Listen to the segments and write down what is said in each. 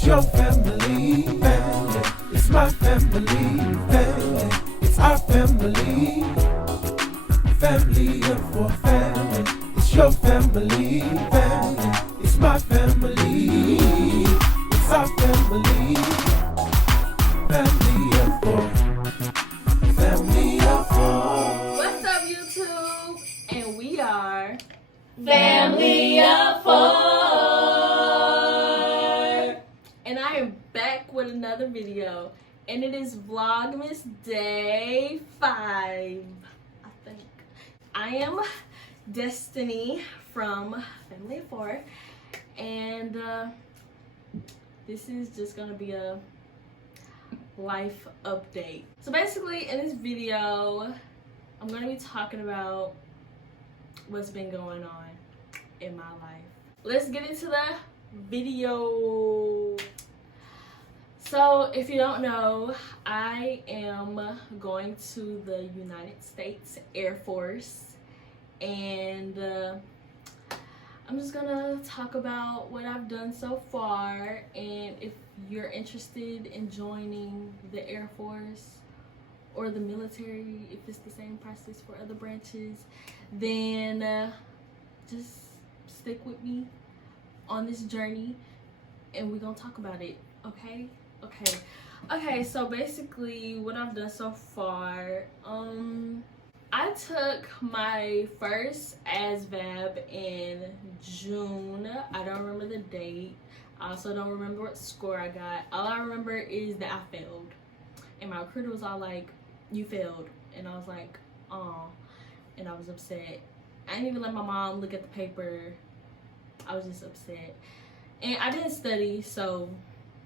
It's your family, family. It's my family, family. It's our family, family of four, family. It's your family, family. It's my family, it's our family, family of four, family of four. What's up, YouTube? And we are Family of Four. And I am back with another video. And it is Vlogmas Day 5, I think. I am Destiny from Family of Four. And this is just gonna be a life update. So basically in this video, I'm gonna be talking about what's been going on in my life. Let's get into the video. So if you don't know, I am going to the United States Air Force, and I'm just gonna talk about what I've done so far, and if you're interested in joining the Air Force or the military, if it's the same process for other branches, then just stick with me on this journey and we're gonna talk about it. Okay, so basically what I've done so far, I took my first Asvab in June. I don't remember the date. I also don't remember what score I got. All I remember is that I failed, and my recruiter was all like, "You failed," and I was like, "Aw," and I was upset. I didn't even let my mom look at the paper. I was just upset, and I didn't study, so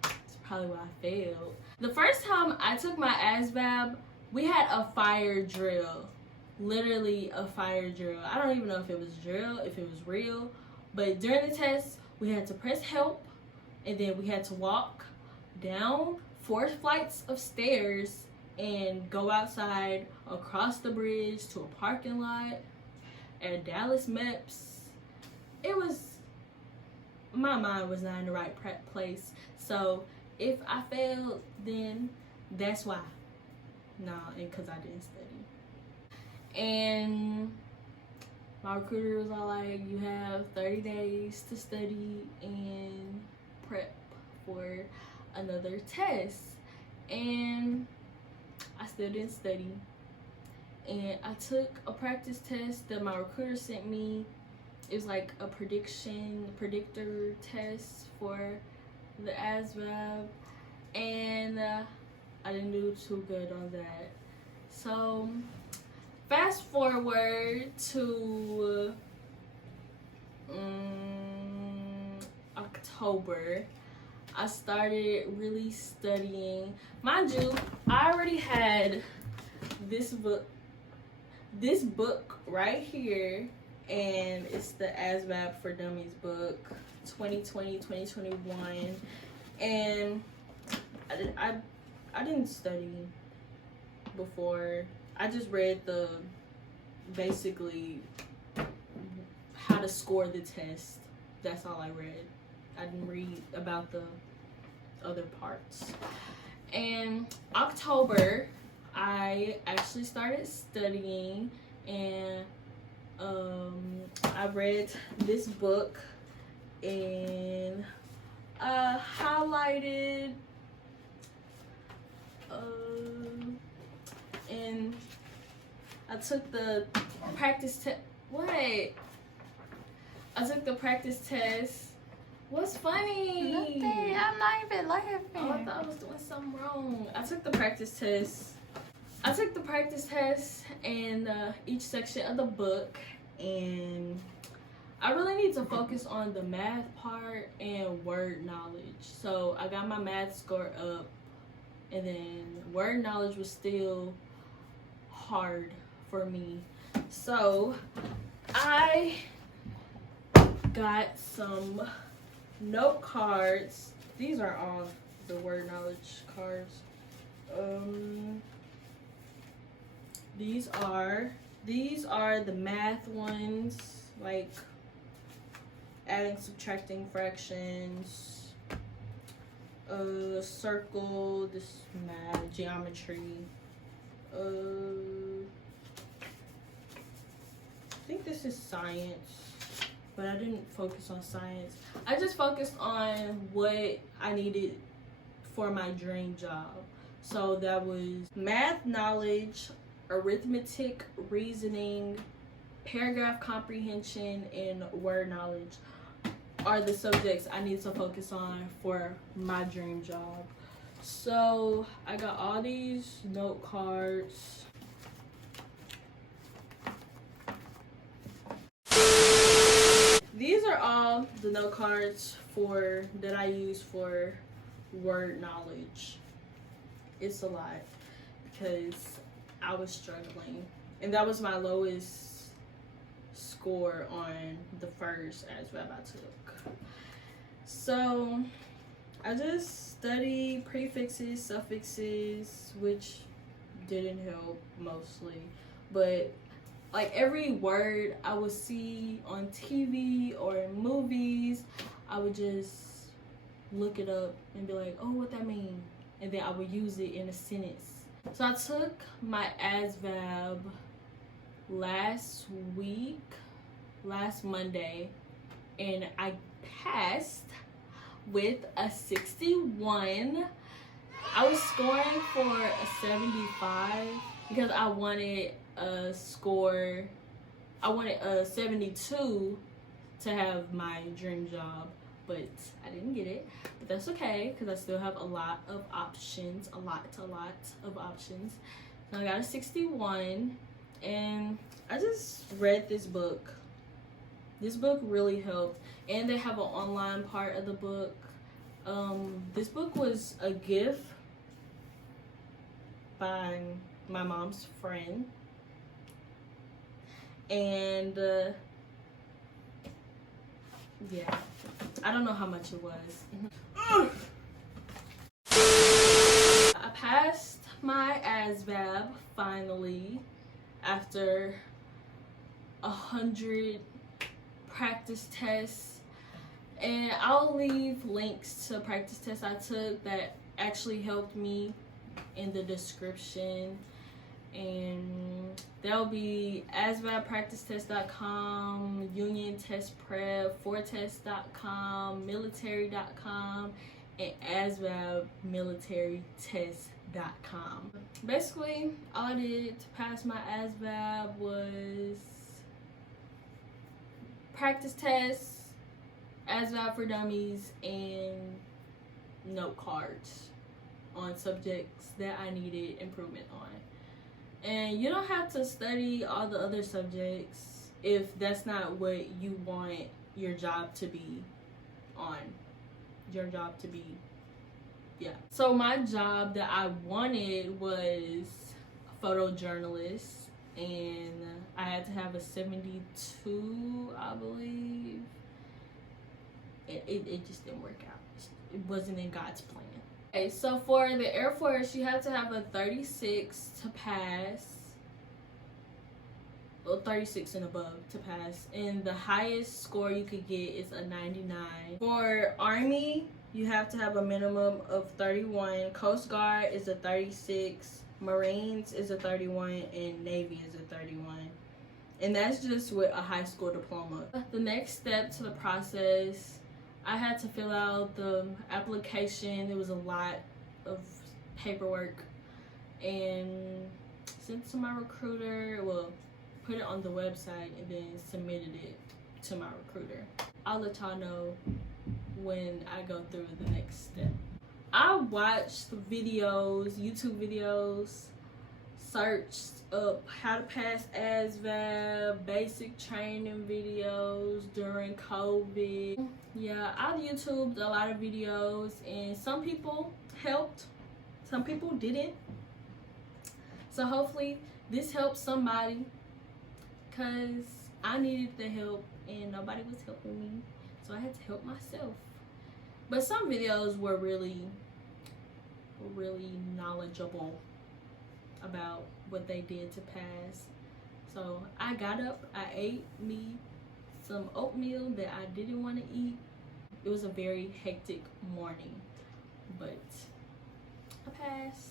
that's probably why I failed. The first time I took my ASVAB, we had a fire drill, literally a fire drill. I don't even know if it was drill, if it was real, but during the test, we had to press help, and then we had to walk down 4 flights of stairs and go outside across the bridge to a parking lot at Dallas MEPS. It was, my mind was not in the right place. So if I failed, then that's why. No, because I didn't study. And my recruiter was all like, "You have 30 days to study and prep for another test." And I still didn't study. And I took a practice test that my recruiter sent me. It was like a predictor test for the ASVAB, and I didn't do too good on that. So fast forward to October, I started really studying. Mind you, I already had this book right here, and it's the ASVAB for Dummies book 2020-2021, and I didn't study before. I just read the basically how to score the test. That's all I read. I didn't read about the other parts. And October, I actually started studying, and I read this book, and highlighted, and I took the practice test. I took the practice test. What's funny? Nothing. I'm not even laughing. Oh, I thought I was doing something wrong. I took the practice test. And each section of the book, and I really need to focus on the math part and word knowledge. So I got my math score up, and then word knowledge was still hard for me. So I got some note cards. These are all the word knowledge cards. These are the math ones, like adding, subtracting fractions, circle, this math, geometry. I think this is science, but I didn't focus on science. I just focused on what I needed for my dream job. So that was math knowledge, arithmetic, reasoning, paragraph comprehension, and word knowledge are the subjects I need to focus on for my dream job. So I got all these note cards. These are all the note cards that I use for word knowledge. It's a lot because I was struggling, and that was my lowest score on the first ASVAB I took. So I just studied prefixes, suffixes, which didn't help mostly, but like every word I would see on TV or in movies, I would just look it up and be like, oh, what that mean? And then I would use it in a sentence. So I took my ASVAB last Monday, and I passed with a 61. I was scoring for a 75 because I wanted a 72 to have my dream job, but I didn't get it. But that's okay because I still have a lot of options, a lot of options. So I got a 61, and I just read this book. This book really helped, and they have an online part of the book. This book was a gift by my mom's friend, and yeah, I don't know how much it was. I passed my ASVAB finally after 100 practice tests, and I'll leave links to practice tests I took that actually helped me in the description, and there'll be asvabpracticetest.com, union test prep, fortest.com, military.com, and asvabmilitarytest.com. Basically, all I did to pass my ASVAB was practice tests, ASVAB for dummies, and note cards on subjects that I needed improvement on. And you don't have to study all the other subjects if that's not what you want your job to be on. Your job to be, yeah. So my job that I wanted was a photojournalist, and I had to have a 72, I believe. It just didn't work out. It wasn't in God's plan. Okay, so for the Air Force, you have to have a 36 to pass. Well, 36 and above to pass. And the highest score you could get is a 99. For Army, you have to have a minimum of 31. Coast Guard is a 36. Marines is a 31. And Navy is a 31. And that's just with a high school diploma. The next step to the process, I had to fill out the application. It was a lot of paperwork, and sent to my recruiter. Well, put it on the website and then submitted it to my recruiter. I'll let y'all know when I go through the next step. I watched videos, YouTube videos, searched up how to pass ASVAB, basic training videos during COVID. Yeah, I YouTubed a lot of videos, and some people helped, some people didn't. So hopefully this helps somebody, because I needed the help and nobody was helping me, so I had to help myself. But some videos were really knowledgeable about what they did to pass. So I got up, I ate me some oatmeal that I didn't want to eat. It was a very hectic morning but I passed.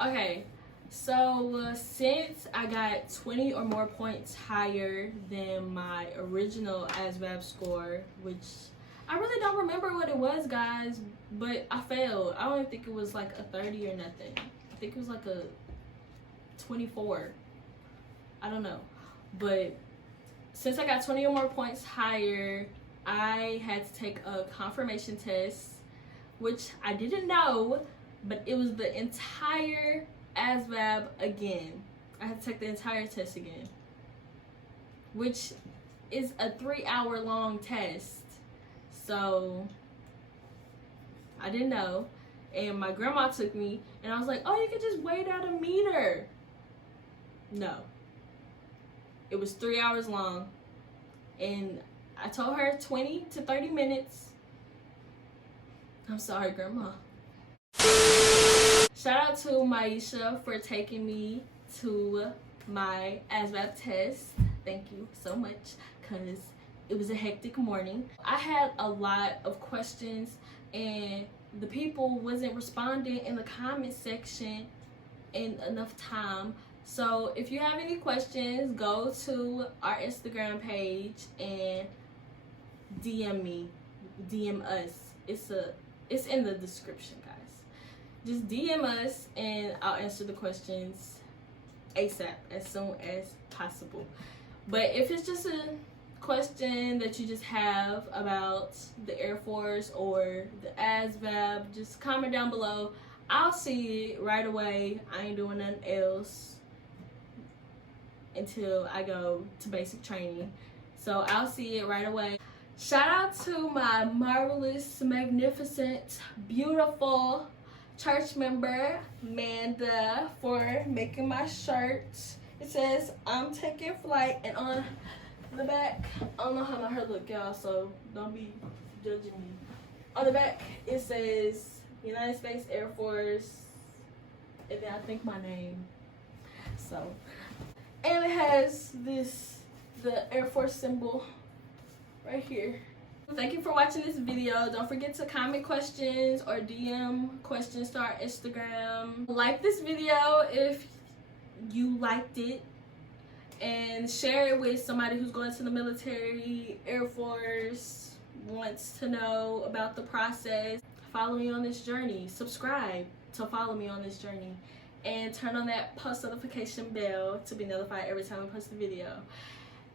Okay, so since I got 20 or more points higher than my original ASVAB score, which I really don't remember what it was, guys, but I failed. I don't even think it was like a 30 or nothing. I think it was like a 24. I don't know. But since I got 20 or more points higher, I had to take a confirmation test, which I didn't know, but it was the entire ASVAB again. I had to take the entire test again, which is a 3-hour-long test. So I didn't know, and my grandma took me, and I was like, oh, you could just wait out a meter. No, it was 3 hours long, and I told her 20 to 30 minutes. I'm sorry, Grandma. Shout out to Maisha for taking me to my ASVAB test. Thank you so much, because it was a hectic morning. I had a lot of questions, and the people wasn't responding in the comment section in enough time. So if you have any questions, go to our Instagram page and DM me, DM us. It's in the description, guys. Just DM us and I'll answer the questions ASAP, as soon as possible. But if it's just a question that you just have about the Air Force or the ASVAB, just comment down below. I'll see it right away. I ain't doing nothing else until I go to basic training, so I'll see it right away. Shout out to my marvelous, magnificent, beautiful church member Amanda for making my shirt. It says I'm taking flight, and on the back, I don't know how my hair look, y'all, so don't be judging me. On the back it says United States Air Force, and then I think my name. So, and it has the Air Force symbol right here. Thank you for watching this video. Don't forget to comment questions or DM questions to our Instagram. Like this video if you liked it, and share it with somebody who's going to the military, Air Force, wants to know about the process. Follow me on this journey. Subscribe to follow me on this journey, and turn on that post notification bell to be notified every time I post a video.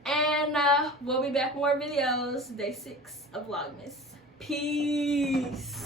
And we'll be back with more videos. Day 6 of Vlogmas. Peace.